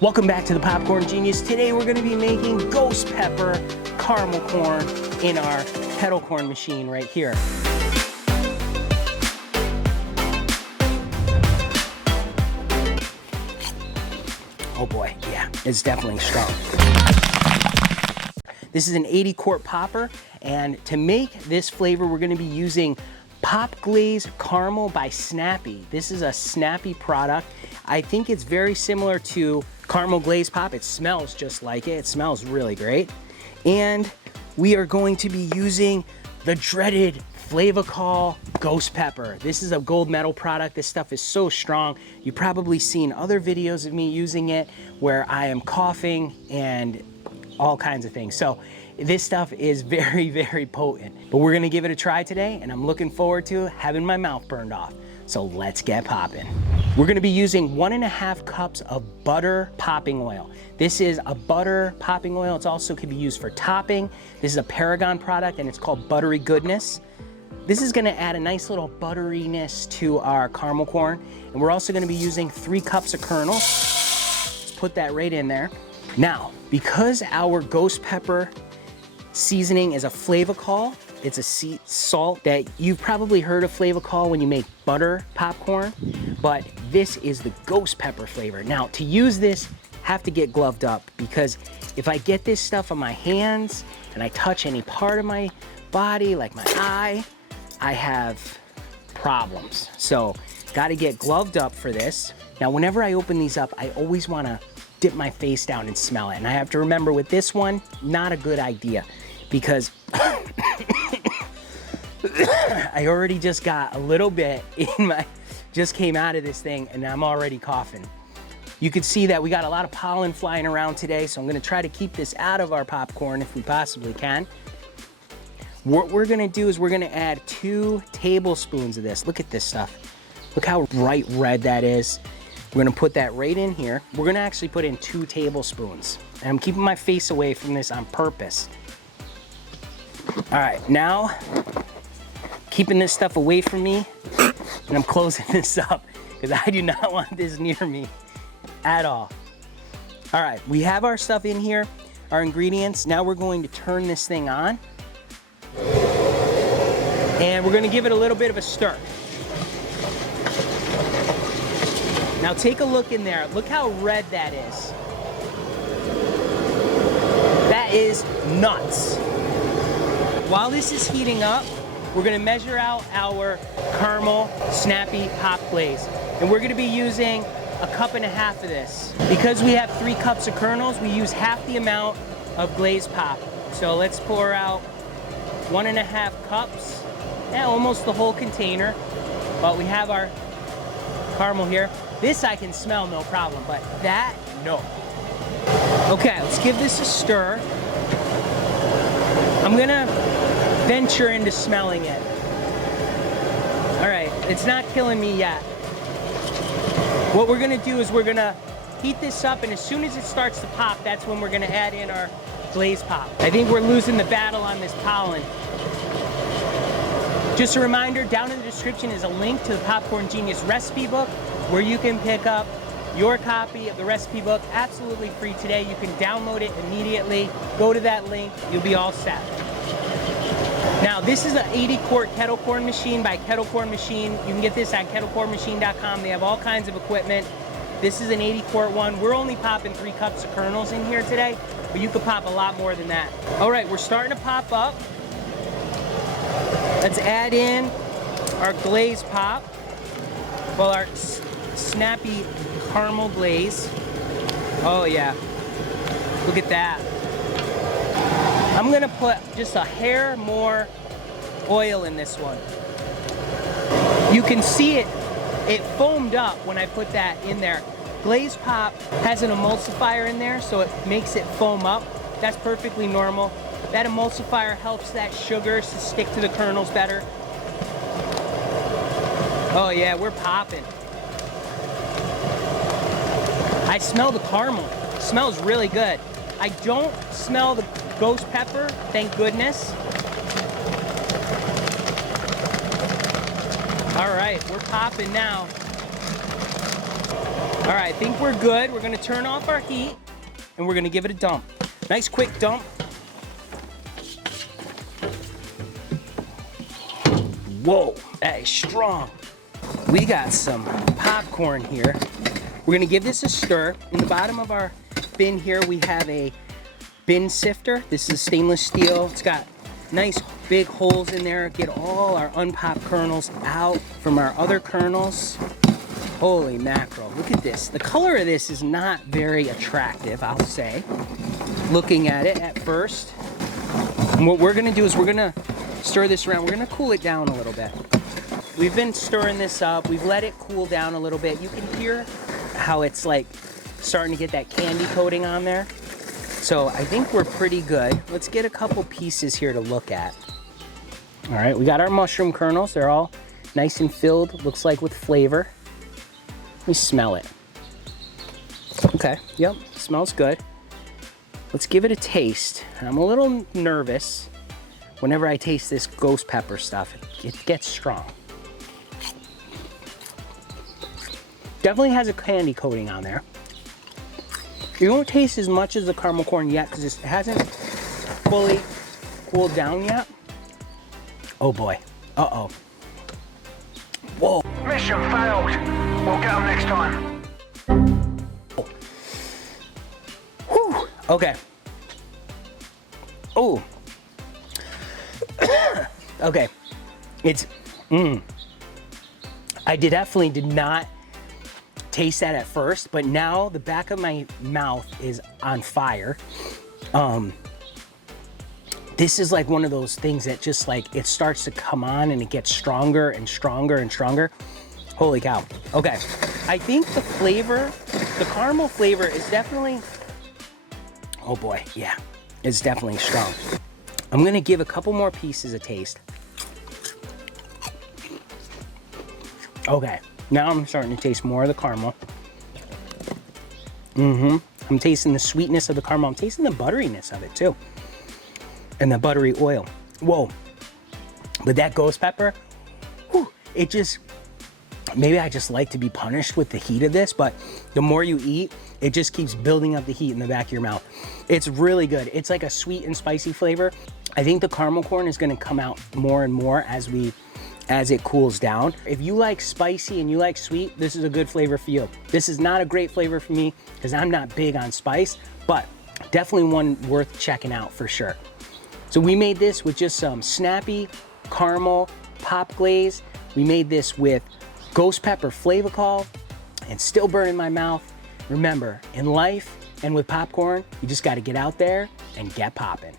Welcome back to the Popcorn Genius. Today we're going to be making ghost pepper caramel corn in our kettle corn machine right here. Oh boy, yeah, it's definitely strong. This is an 80 quart popper, and to make this flavor we're going to be using Pop Glaze Caramel by Snappy. This is a Snappy product. I think it's very similar to Caramel Glaze Pop. It smells just like it. It smells really great. And we are going to be using the dreaded Flavacol Ghost Pepper. This is a gold medal product. This stuff is so strong. You've probably seen other videos of me using it where I am coughing and all kinds of things. So this stuff is very, very potent. But we're gonna give it a try today, and I'm looking forward to having my mouth burned off. So let's get popping. We're gonna be using 1.5 cups of butter popping oil. This is a butter popping oil. It also can be used for topping. This is a Paragon product, and it's called Buttery Goodness. This is gonna add a nice little butteriness to our caramel corn. And we're also gonna be using 3 cups of kernels. Let's put that right in there. Now, because our ghost pepper seasoning is a Flavacol, it's a sea salt that you've probably heard of Flavacol when you make butter popcorn, but this is the ghost pepper flavor. Now, to use this, have to get gloved up, because if I get this stuff on my hands and I touch any part of my body, like my eye, I have problems. So, gotta get gloved up for this. Now, whenever I open these up, I always wanna dip my face down and smell it. And I have to remember with this one, not a good idea, because I already just got a little bit in my, just came out of this thing and I'm already coughing. You can see that we got a lot of pollen flying around today, so I'm gonna try to keep this out of our popcorn if we possibly can. What we're gonna do is we're gonna add 2 tablespoons of this. Look at this stuff. Look how bright red that is. We're gonna put that right in here. We're gonna actually put in 2 tablespoons. And I'm keeping my face away from this on purpose. All right, now, keeping this stuff away from me, and I'm closing this up, because I do not want this near me at all. All right, we have our stuff in here, our ingredients. Now we're going to turn this thing on. And we're gonna give it a little bit of a stir. Now take a look in there. Look how red that is. That is nuts. While this is heating up, we're gonna measure out our caramel snappy pop glaze. And we're gonna be using 1.5 cups of this. Because we have 3 cups of kernels, we use half the amount of glaze pop. So let's pour out 1.5 cups. Yeah, almost the whole container. But we have our caramel here. This I can smell no problem, but that, no. Okay, let's give this a stir. I'm gonna venture into smelling it. All right, it's not killing me yet. What we're gonna do is we're gonna heat this up, and as soon as it starts to pop, that's when we're gonna add in our glaze pop. I think we're losing the battle on this pollen. Just a reminder, down in the description is a link to the Popcorn Genius recipe book, where you can pick up your copy of the recipe book absolutely free today. You can download it immediately. Go to that link, you'll be all set. Now, this is an 80 quart kettle corn machine by Kettle Corn Machine. You can get this at kettlecornmachine.com. They have all kinds of equipment. This is an 80 quart one. We're only popping 3 cups of kernels in here today, but you could pop a lot more than that. All right, we're starting to pop up. Let's add in our glaze pop. Well, our snappy caramel glaze. Oh yeah, look at that. I'm gonna put just a hair more oil in this one. You can see it foamed up when I put that in there. Glaze pop has an emulsifier in there, so it makes it foam up. That's perfectly normal. That emulsifier helps that sugar to stick to the kernels better. Oh yeah, we're popping. I smell the caramel. It smells really good. I don't smell the ghost pepper, thank goodness. All right, we're popping now. All right, I think we're good. We're gonna turn off our heat and we're gonna give it a dump. Nice quick dump. Whoa, that is strong. We got some popcorn here. We're gonna give this a stir. In the bottom of our bin here, we have a bin sifter. This is stainless steel. It's got nice big holes in there. Get all our unpopped kernels out from our other kernels. Holy mackerel, look at this. The color of this is not very attractive, I'll say, looking at it at first. And what we're gonna do is we're gonna stir this around. We're gonna cool it down a little bit. We've been stirring this up. We've let it cool down a little bit. You can hear how it's like starting to get that candy coating on there. So I think we're pretty good. Let's get a couple pieces here to look at. All right, we got our mushroom kernels. They're all nice and filled, looks like with flavor. Let me smell it. Okay, yep, smells good. Let's give it a taste. I'm a little nervous whenever I taste this ghost pepper stuff. It gets strong. Definitely has a candy coating on there. You won't taste as much as the caramel corn yet because it hasn't fully cooled down yet. Oh boy, uh-oh. Whoa. Mission failed. We'll get them next time. Whew. Okay. Oh. Okay. It's, I definitely did not taste that at first, but now the back of my mouth is on fire. This is like one of those things that just like, it starts to come on and it gets stronger and stronger and stronger. Holy cow. Okay, I think the flavor, the caramel flavor is definitely, oh boy, yeah, it's definitely strong. I'm gonna give a couple more pieces a taste. Okay, now I'm starting to taste more of the caramel. I'm tasting the sweetness of the caramel. I'm tasting the butteriness of it too. And the buttery oil. Whoa. But that ghost pepper, whew, it just, maybe I just like to be punished with the heat of this, but the more you eat, it just keeps building up the heat in the back of your mouth. It's really good. It's like a sweet and spicy flavor. I think the caramel corn is gonna come out more and more as it cools down. If you like spicy and you like sweet, this is a good flavor for you. This is not a great flavor for me because I'm not big on spice, but definitely one worth checking out for sure. So we made this with just some snappy caramel pop glaze. We made this with ghost pepper Flavacol and still burning my mouth. Remember, in life and with popcorn, you just gotta get out there and get popping.